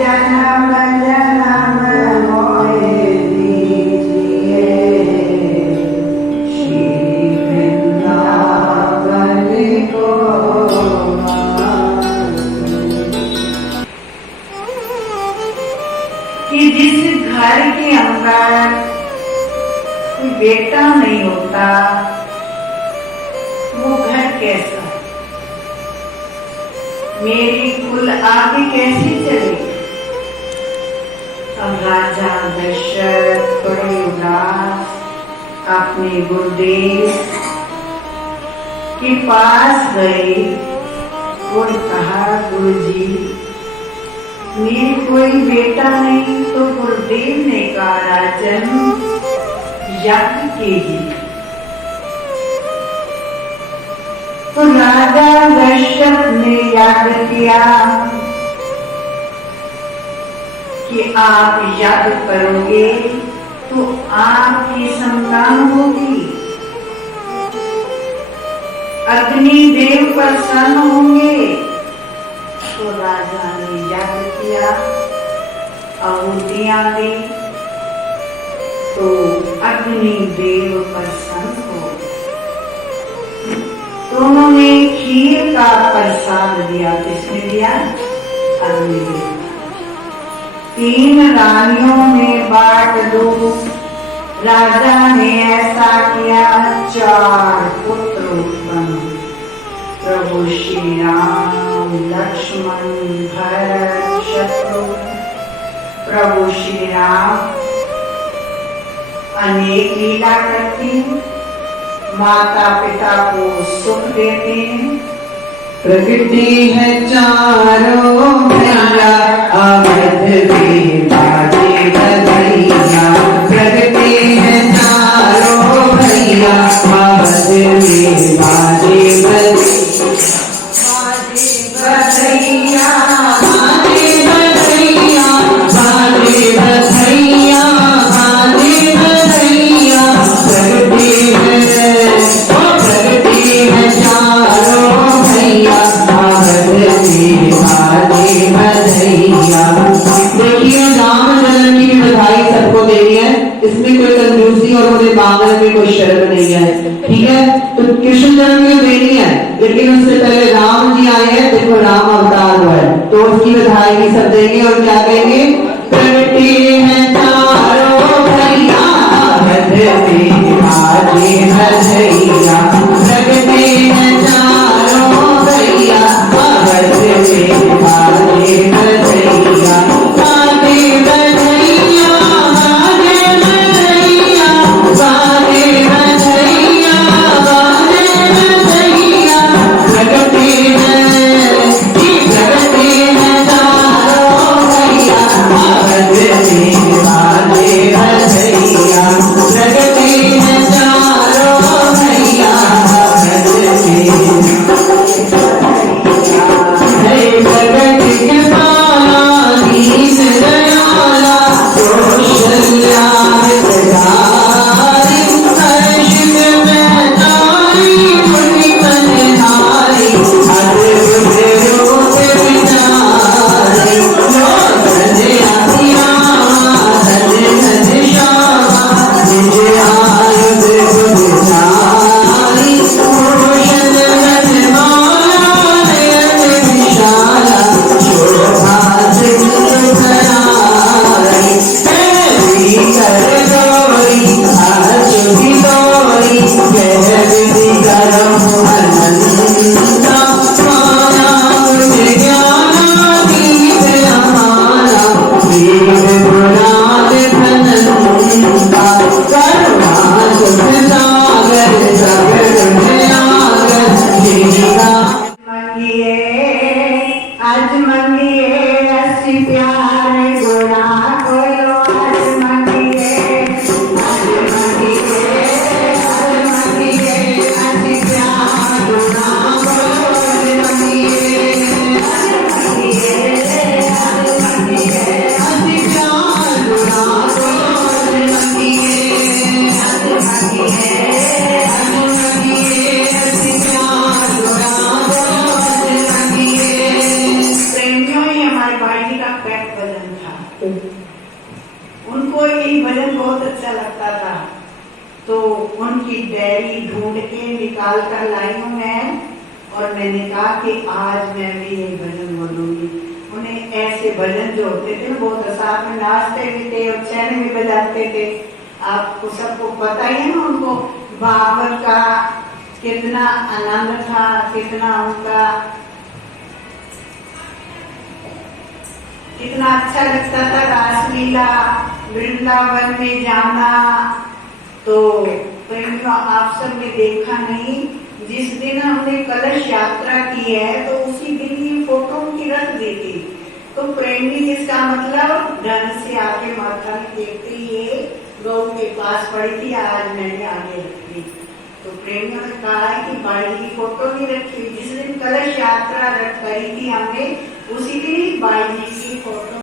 जन्म जन्म मोए दीजिए श्री वृंदावन को। कि जिस घर के अंदर कोई बेटा नहीं होता वो घर कैसा, मेरी कुल आगे कैसी चलेगी। अब राजा दशरथ बड़े उदास अपने गुरुदेव के पास गए और कहा, गुरुजी मेरे कोई बेटा नहीं। तो गुरुदेव ने कहा, राजन यज्ञ कीजिए। तो राजा दशरथ ने यज्ञ किया कि आप यज्ञ करोगे तो आपकी संतान होगी, अग्नि देव प्रसन्न होंगे। तो राजा ने यज्ञ किया, आहुतियां दी, तो अग्नि देव प्रसन्न हो। तो उन्होंने खीर का प्रसाद दिया। किसने दिया? अग्निदेव। 3 रानियों में बांट दो। राजा ने ऐसा किया, 4 पुत्र उत्पन्न। प्रभु श्री राम, लक्ष्मण, भरत, शत्रुघ्न। प्रभु श्री राम अनेक लीला करते हैं, माता पिता को सुख देते हैं। प्रकृति है चारों भैया, अवध में बाजे बधैया। प्रकृति है चारों भैया, अवध में बाजे बधैया। देखिए राम जन्म की भी बधाई सबको देनी है, इसमें कोई कंजूसी और मुझे मांगने में कोई शर्म नहीं है, ठीक है। तो कृष्ण जन्म की देनी है, लेकिन उससे पहले राम जी आए हैं, देखो राम अवतार हुआ है, तो उसकी बधाई भी सब देंगे। और क्या कहेंगे? प्रगति है चारों भैया, प्रगति है चारों भैया, प्रगति है चारों भैया। निकाल कर लाई हूँ मैं, और मैंने कहा कि आज मैं भी ये भजन बोलूंगी। उन्हें ऐसे भजन जो होते थे बहुत साथ में नाचते भी थे और चैन भी बजाते थे। आपको सबको पता ही है ना उनको भागवत का कितना आनंद था, कितना उनका कितना अच्छा लगता था रासलीला वृंदावन में जाना। तो प्रेमियों आप सब ने देखा नहीं, जिस दिन हमने कलश यात्रा की है तो उसी दिन ये फोटो उनकी रख दी थी। तो प्रेमी जिसका मतलब ढंग से आके माथा में देखते ये गौ के पास पड़ी थी, आज मैंने आगे रख दी। तो प्रेमियों ने कहा है कि बाई की फोटो नहीं रखी, जिस दिन कलश यात्रा करी थी हमने उसी दिन ही बाई जी की फोटो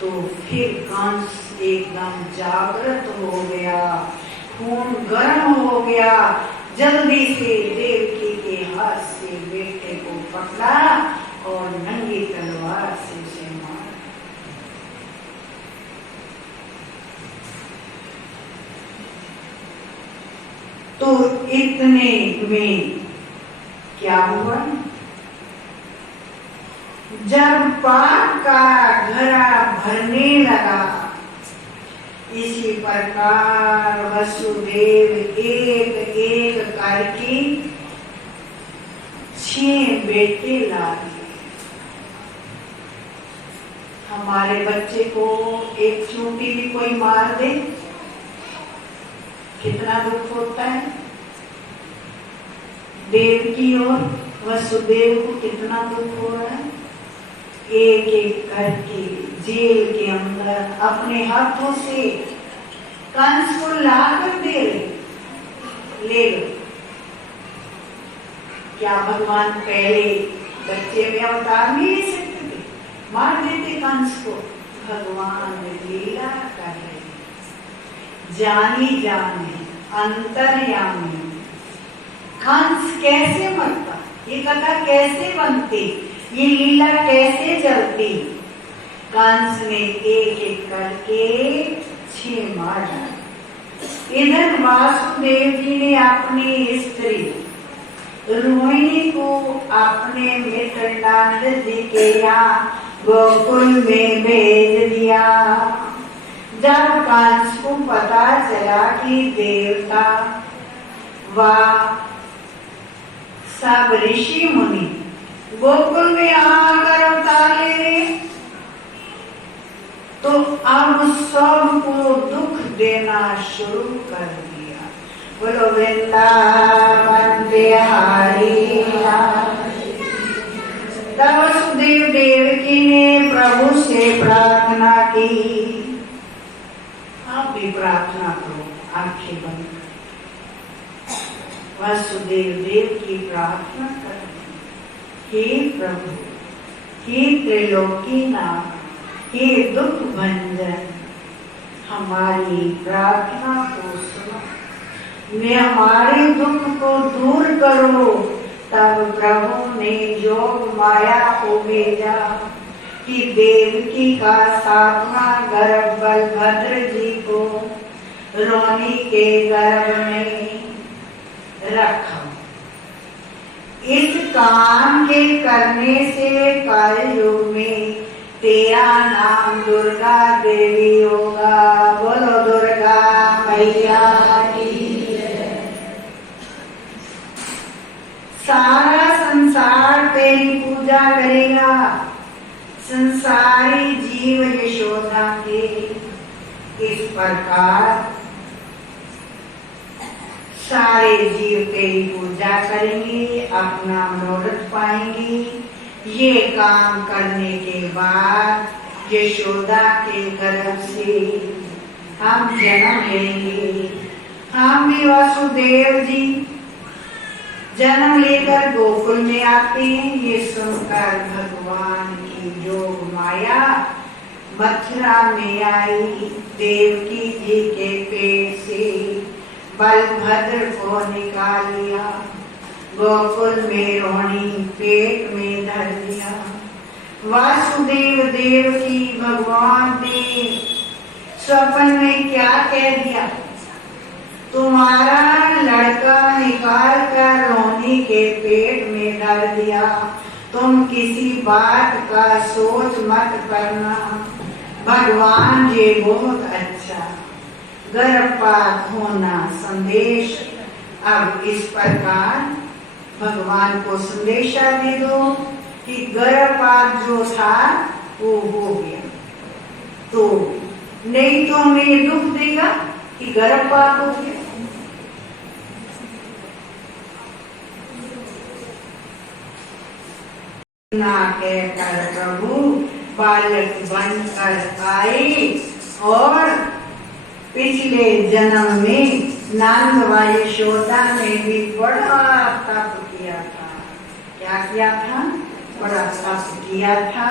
तो फिर कंस एकदम जागृत हो गया, खून गर्म हो गया, जल्दी से देवकी के हाथ से बेटे को पकड़ा और नंगी तलवार से उसे मारा। तो इतने में क्या हुआ, जब पाप का घड़ा भरने लगा, इसी प्रकार वसुदेव एक एक करके 6 बेटे ला दिए। हमारे बच्चे को एक चूंटी भी कोई मार दे, कितना दुख होता है। देवकी और वसुदेव को कितना दुख हो रहा है। एक एक करके जेल के अंदर अपने हाथों से कंस को लाकर दे रहे, ले लो। क्या भगवान पहले बच्चे में अवतार नहीं ले सकते थे, मार देते कंस को। भगवान लीला कर रहे, जानी जाने अंतर्यामी। कंस कैसे मरता, ये कथा कैसे बनती, ये लीला कैसे चलती। कंस ने एक एक करके 6 मार डाले। इधर वासुदेव जी ने अपनी स्त्री रोहिणी को अपने मित्र नंद जी के यहाँ गोकुल में भेज दिया। जब कंस को पता चला कि देवता व सब ऋषि मुनि गोकुल में आकर अवतार ले रहे, तो अब सबको दुख देना शुरू कर दिया। बोलो वृंदावन बिहारी। तब वसुदेव देवकी ने प्रभु से प्रार्थना की। आप भी प्रार्थना करो आंखें बंद कर। वसुदेव देव की प्रार्थना कर, हे प्रभु, हे त्रिलोकी नाथ, हे दुख भंजन, हमारी प्रार्थना को सुनो, मैं हमारे दुख को दूर करो। तब प्रभु ने योग माया को भेजा कि देवकी का सातवां गर्भ बलभद्र जी को रोनी के गर्भ में रखा। इस काम के करने से कलयुग में तेरा नाम दुर्गा देवी होगा। बोलो दुर्गा मैया की। सारा संसार तेरी पूजा करेगा। संसारी जीव यशोदा के इस प्रकार सारे जीव तेरी पूजा करेंगे, अपना मनोरथ पाएंगे। ये काम करने के बाद यशोदा के गर्भ से हम जन्म लेंगे। हम भी वसुदेव जी जन्म लेकर गोकुल में आते हैं। ये सुनकर भगवान की योग माया मथुरा में आई। देवकी जी के पेट से बलभद्र को निकाल लिया, गोकुल में रोहिणी पेट में धर दिया। वासुदेव देव की भगवान ने स्वप्न में क्या कह दिया? तुम्हारा लड़का निकाल कर रोहिणी के पेट में धर दिया। तुम किसी बात का सोच मत करना। भगवान ये बहुत अच्छा गर्भपात होना संदेश। अब इस प्रकार भगवान को संदेशा दे दो कि गर्भपात जो था वो हो गया, तो नहीं तो हमें दुख देगा कि गर्भपात हो गया। ना कहकर प्रभु बालक बनकर आए और पिछले जन्म में नंद व यशोदा ने भी बड़ा तप किया था। क्या किया था? बड़ा तप किया था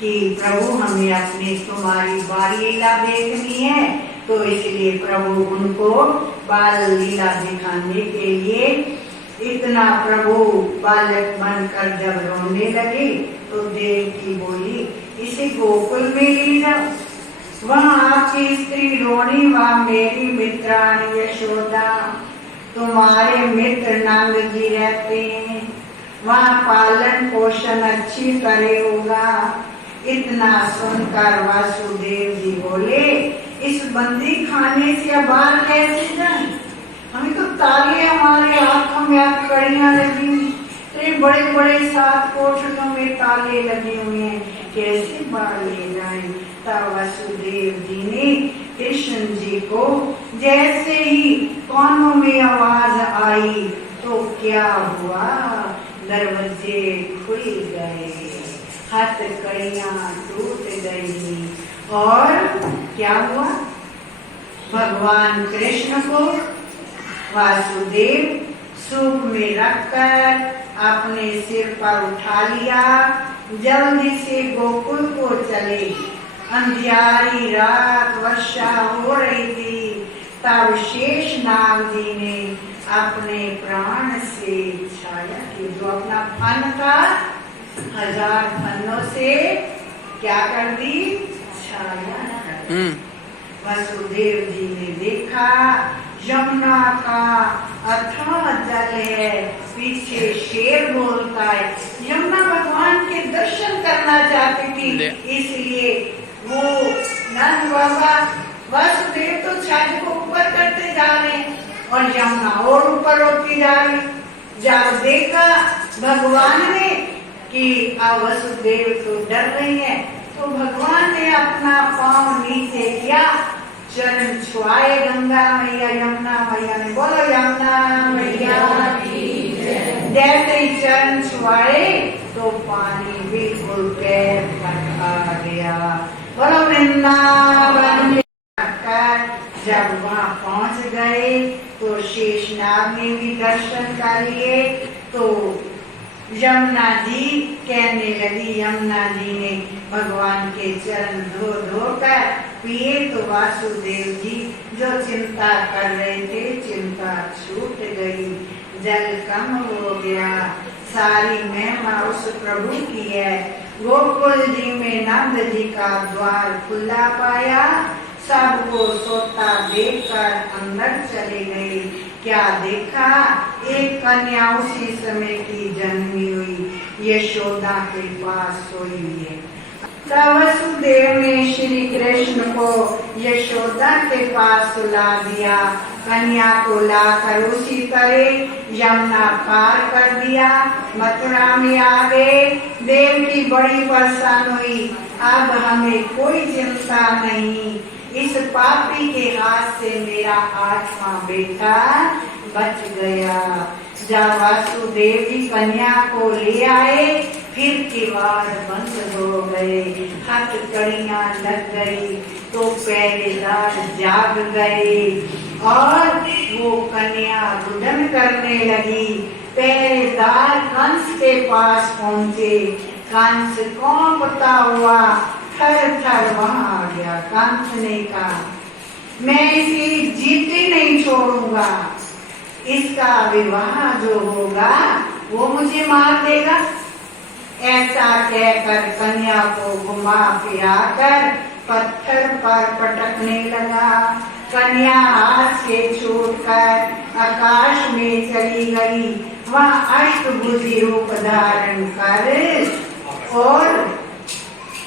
कि प्रभु हमें अपनी तुम्हारी बाल लीला देखनी है। तो इसलिए प्रभु उनको बाल लीला दिखाने के लिए इतना प्रभु बालक बनकर जब रोने लगे तो देवकी बोली इसे गोकुल में ले जाओ। वहाँ आपकी स्त्री रोनी व मेरी मित्राणी यशोदा तुम्हारे मित्र नंद जी रहते हैं। वहाँ पालन पोषण अच्छी तरह होगा। इतना सुनकर वासुदेव जी बोले इस बंदी खाने से बाहर कैसे जाए? हमें तो ताले हमारे हाथों में कड़ियां लगी हुई, इतने बड़े बड़े 7 कोठरियों में ताले लगे हुए हैं, कैसे बाहर ले जाएं? तब वासुदेव जी ने कृष्ण जी को जैसे ही कानों में आवाज आई तो क्या हुआ? दरवाजे खुल गए, हथकड़ियां टूट गई और क्या हुआ? भगवान कृष्ण को वासुदेव सूप में रखकर अपने सिर पर उठा लिया। जल्दी से गोकुल को चले। अंधियारी रात वर्षा हो रही थी। तब शेषनाग जी ने अपने प्राण से छाया की, जो अपना फन था 1000 फनों से क्या कर दी? छाया कर दी। वसुदेव जी ने देखा यमुना का अथाह जल है, पीछे शेर बोलता है। यमुना भगवान के दर्शन करना चाहती थी, इसलिए वो नंद बाबा वासुदेव तो छाया को ऊपर करते जा रहे हैं और यमुना और ऊपर होती जा रही। जब देखा भगवान ने कि वसुदेव तो डर रही है, तो भगवान ने अपना पांव नीचे किया, चरण छुआए गंगा मैया यमुना मैया ने। बोलो यमुना मैया की जय। जैसे ही चरण छुआए तो पानी बिल्कुल गया। बोलो वृंदावन। जब वहाँ पहुँच गए तो शेषनाग ने भी दर्शन कर लिए। तो यमुना जी कहने लगी, यमुना जी ने भगवान के चरण धो धो कर पिए। तो वासुदेव जी जो चिंता कर रहे थे, चिंता छूट गई, जल कम हो गया। सारी महिमा उस प्रभु की है। गोकुल जी में नंद जी का द्वार खुला पाया। सबको सोता देखकर अंदर चले गए। क्या देखा? एक कन्या उसी समय की जन्मी हुई, यशोदा के पास सोई हुई है। तब वसुदेव ने श्री कृष्ण को यशोदा के पास सुला दिया। कन्या को लाकर उसी तरह यमुना पार कर दिया। मथुरा में आ गए। देव की बड़ी परेशान हुई। अब हमें कोई चिंता नहीं, इस पापी के हाथ से मेरा 8वां बेटा बच गया। जब वासुदेव जी कन्या को ले आए, फिर किवाड़ बंद हो गए, हथकड़ियां लग गई। तो पहरेदार जाग गए और वो कन्या रुदन करने लगी। पहरेदार कंस के पास पहुंचे। कंस कौंपता हुआ थर थर वहां आ गया। कंस ने कहा, मैं इसे जीते नहीं छोड़ूंगा, इसका विवाह जो होगा वो मुझे मार देगा। ऐसा कहकर कन्या को घुमा फिरा कर पत्थर पर पटकने लगा। कन्या हाथ से छूटकर आकाश में चली गई। वहाँ अष्टभुजी रूप धारण कर और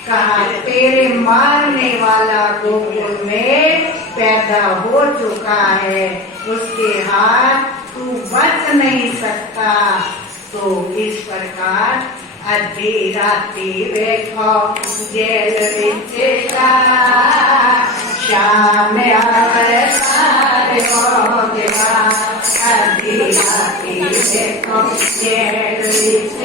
कहा, तेरे मारने वाला गोकुल में पैदा हो चुका है, उसके हाथ तू बच नहीं सकता। तो इस प्रकार अद्धे राते बैठो जेल विच शाम अवतार हो गया। अद्धे राते बैठो जेल विच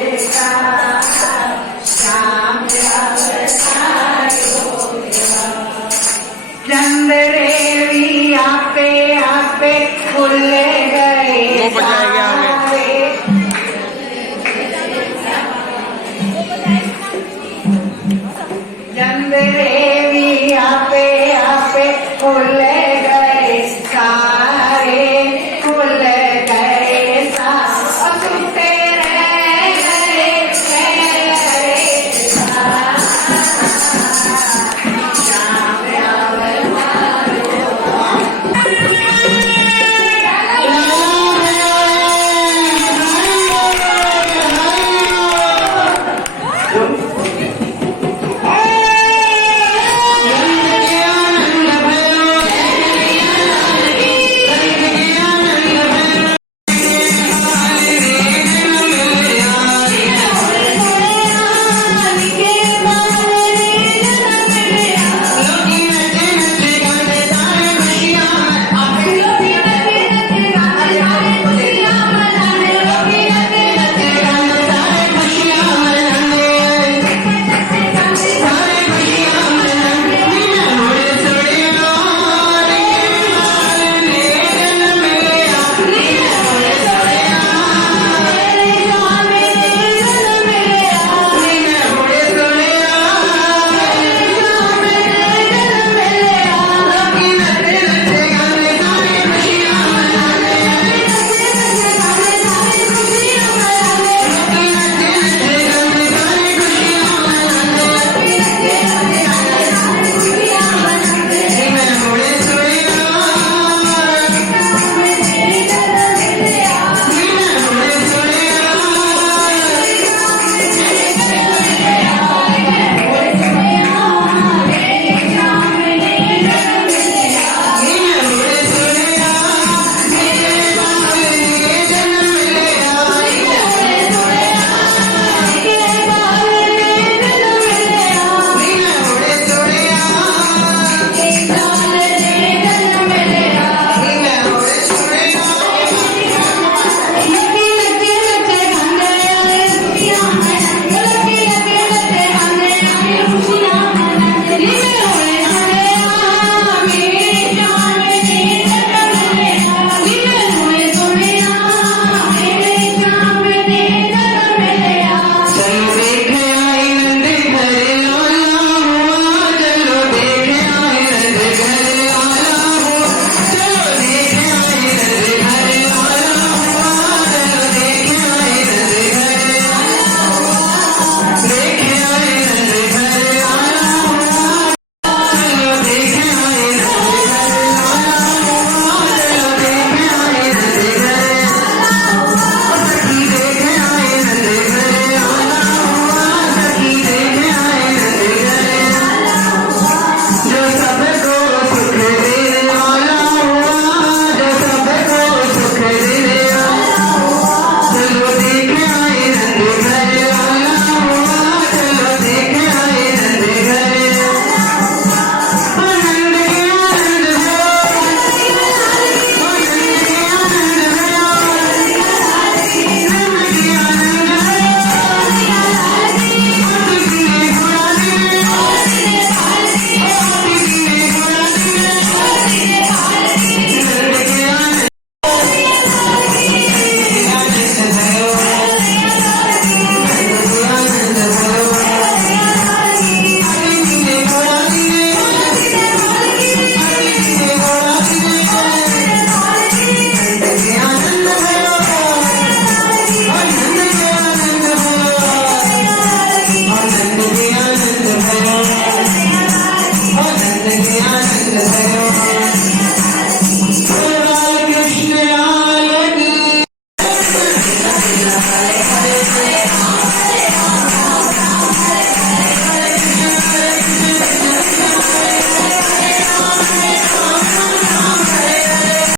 शाम अवतार हो गया। चंद्रे भी आपे आपे खुल गए सारे। चंद्रे भी आपे आपे खुल